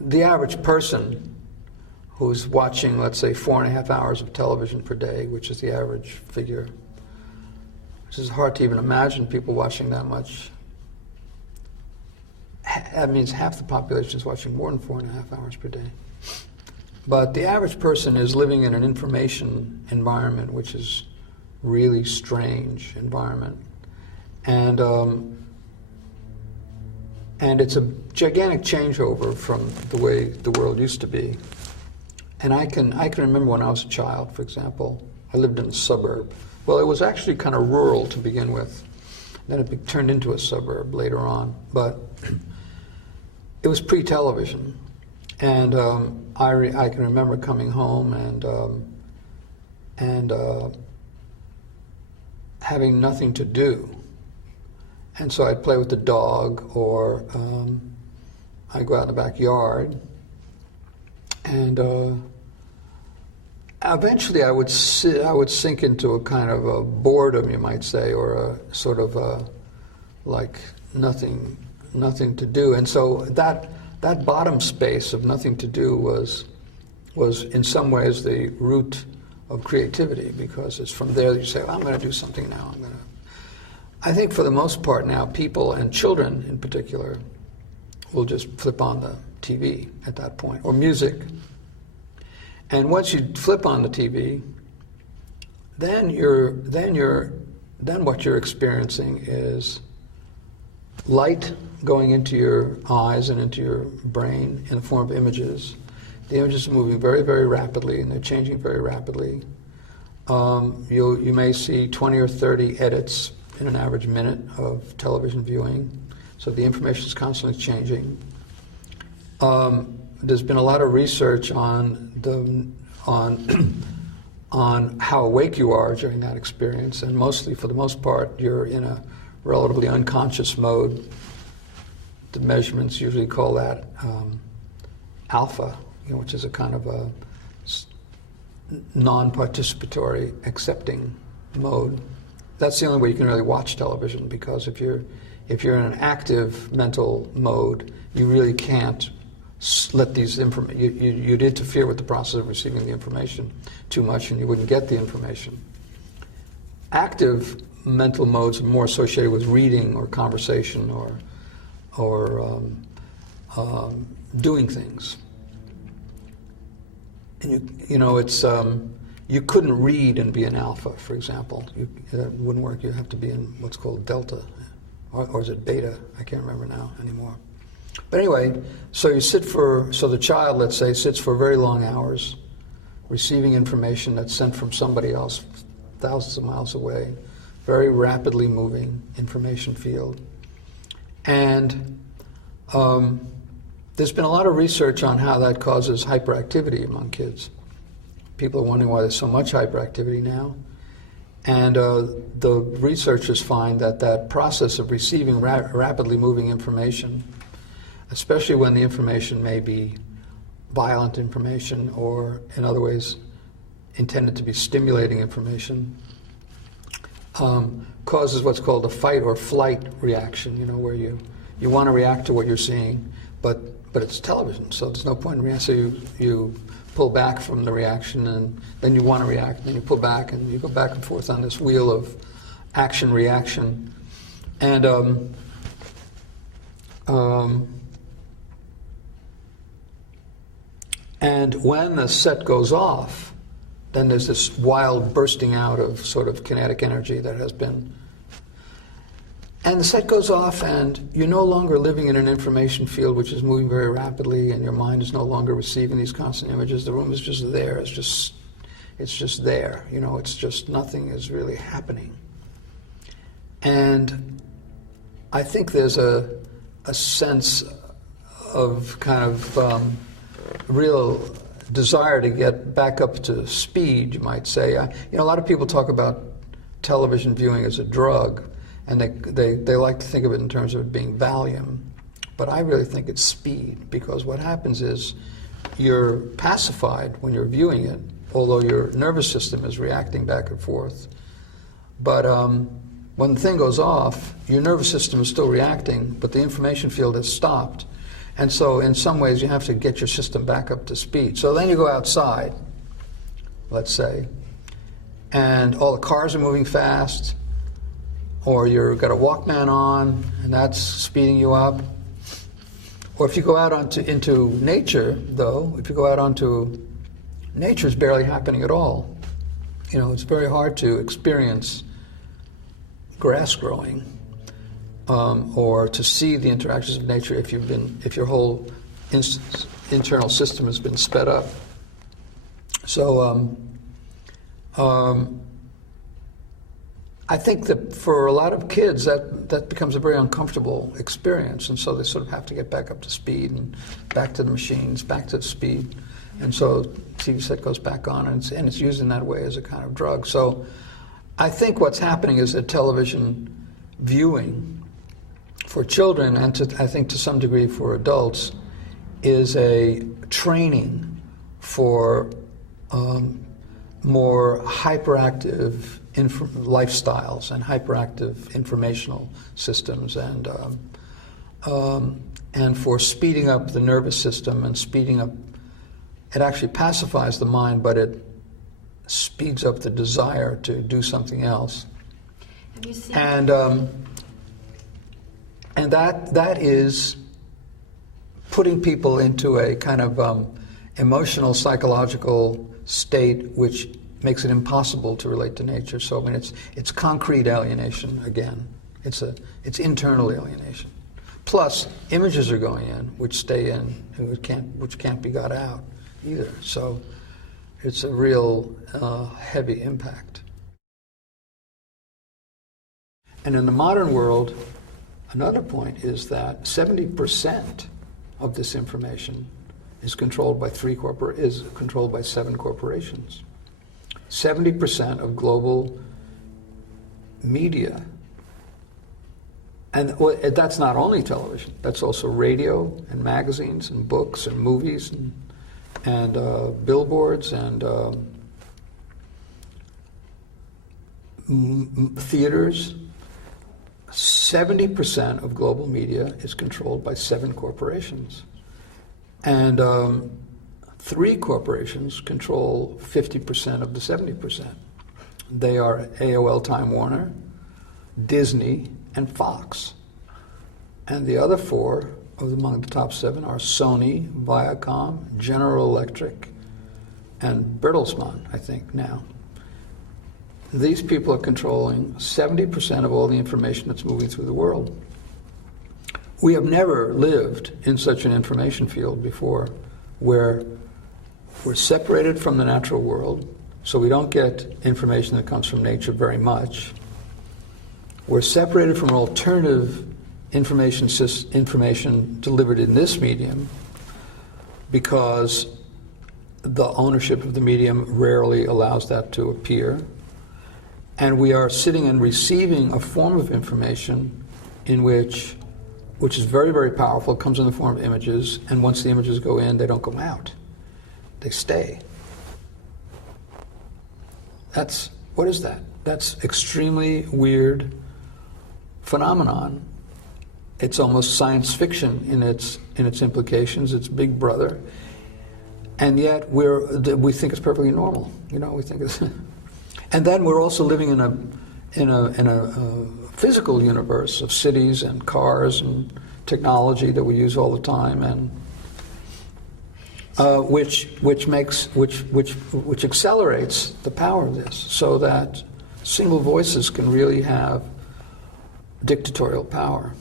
the average person who's watching, let's say, 4.5 hours of television per day, which is the average figure, which is hard to even imagine people watching that much. That means half the population is watching more than 4.5 hours per day. But the average person is living in an information environment, which is really strange environment. And it's a gigantic changeover from the way the world used to be. And I can remember when I was a child, for example, I lived in a suburb. Well, it was actually kind of rural to begin with. Then it turned into a suburb later on. But it was pre-television. And I can remember coming home and having nothing to do. And so I'd play with the dog, or I'd go out in the backyard. And eventually I would sink into a kind of a boredom, you might say, or a sort of like nothing to do. And so that bottom space of nothing to do was in some ways the root of creativity, because it's from there that you say, well, I'm going to do something now. I think for the most part now, people, and children in particular, will just flip on the TV at that point, or music. And once you flip on the TV, then what you're experiencing is light going into your eyes and into your brain in the form of images. The images are moving very, very rapidly, and they're changing very rapidly. You may see 20 or 30 edits in an average minute of television viewing, so the information is constantly changing. There's been a lot of research on how awake you are during that experience, and mostly, for the most part, you're in a relatively unconscious mode. The measurements usually call that alpha, which is a kind of a non-participatory, accepting mode. That's the only way you can really watch television, because if you're in an active mental mode, you really can't let these you'd interfere with the process of receiving the information too much, and you wouldn't get the information. Active mental modes are more associated with reading or conversation or doing things. And it's you couldn't read and be an alpha, for example. That wouldn't work. You'd have to be in what's called delta, or is it beta? I can't remember now anymore. But anyway, so the child, let's say, sits for very long hours, receiving information that's sent from somebody else, thousands of miles away, very rapidly moving information field. And there's been a lot of research on how that causes hyperactivity among kids. People are wondering why there's so much hyperactivity now. And the researchers find that process of receiving rapidly moving information, especially when the information may be violent information or, in other ways, intended to be stimulating information, causes what's called a fight or flight reaction, where you want to react to what you're seeing, but it's television, so there's no point in reacting. So you pull back from the reaction, and then you want to react, and then you pull back, and you go back and forth on this wheel of action-reaction. And when the set goes off, then there's this wild bursting out of sort of kinetic energy that has been. And the set goes off, and you're no longer living in an information field which is moving very rapidly, and your mind is no longer receiving these constant images. The room is just there. It's just there. It's just nothing is really happening. And I think there's a sense of kind of real desire to get back up to speed, you might say. A lot of people talk about television viewing as a drug, and they like to think of it in terms of it being Valium. But I really think it's speed, because what happens is you're pacified when you're viewing it, although your nervous system is reacting back and forth. But when the thing goes off, your nervous system is still reacting, but the information field has stopped. And so in some ways you have to get your system back up to speed. So then you go outside, let's say, and all the cars are moving fast, or you've got a Walkman on, and that's speeding you up. Or if you go out into nature, though, if you go out onto nature, it's barely happening at all. You know, it's very hard to experience grass growing, or to see the interactions of nature if your whole internal system has been sped up. So I think that for a lot of kids that becomes a very uncomfortable experience, and so they sort of have to get back up to speed and back to the machines, back to speed, and so TV set goes back on, and it's used in that way as a kind of drug. So I think what's happening is that television viewing for children, and I think to some degree for adults, is a training for more hyperactive lifestyles and hyperactive informational systems, and for speeding up the nervous system and speeding up. It actually pacifies the mind, but it speeds up the desire to do something else. Have you seen? And that is putting people into a kind of emotional, psychological state which makes it impossible to relate to nature. So I mean, it's concrete alienation again. It's internal alienation. Plus, images are going in which stay in and which can't be got out either. So it's a real heavy impact. And in the modern world, another point is that 70% of this information is controlled by 7 corporations. 70% of global media, and that's not only television. That's also radio and magazines and books and movies and billboards and theaters. 70% of global media is controlled by 7 corporations. And 3 corporations control 50% of the 70%. They are AOL Time Warner, Disney, and Fox. And the other 4 among the top 7 are Sony, Viacom, General Electric, and Bertelsmann, I think now. These people are controlling 70% of all the information that's moving through the world. We have never lived in such an information field before, where we're separated from the natural world, so we don't get information that comes from nature very much. We're separated from alternative information delivered in this medium, because the ownership of the medium rarely allows that to appear. And we are sitting and receiving a form of information which is very, very powerful. It comes in the form of images, and once the images go in, they don't come out. They stay. What is that? That's extremely weird phenomenon. It's almost science fiction in its implications. It's Big Brother, and yet we think it's perfectly normal. You know, we think it's. And then we're also living in a physical universe of cities and cars and technology that we use all the time, and which accelerates the power of this, so that single voices can really have dictatorial power.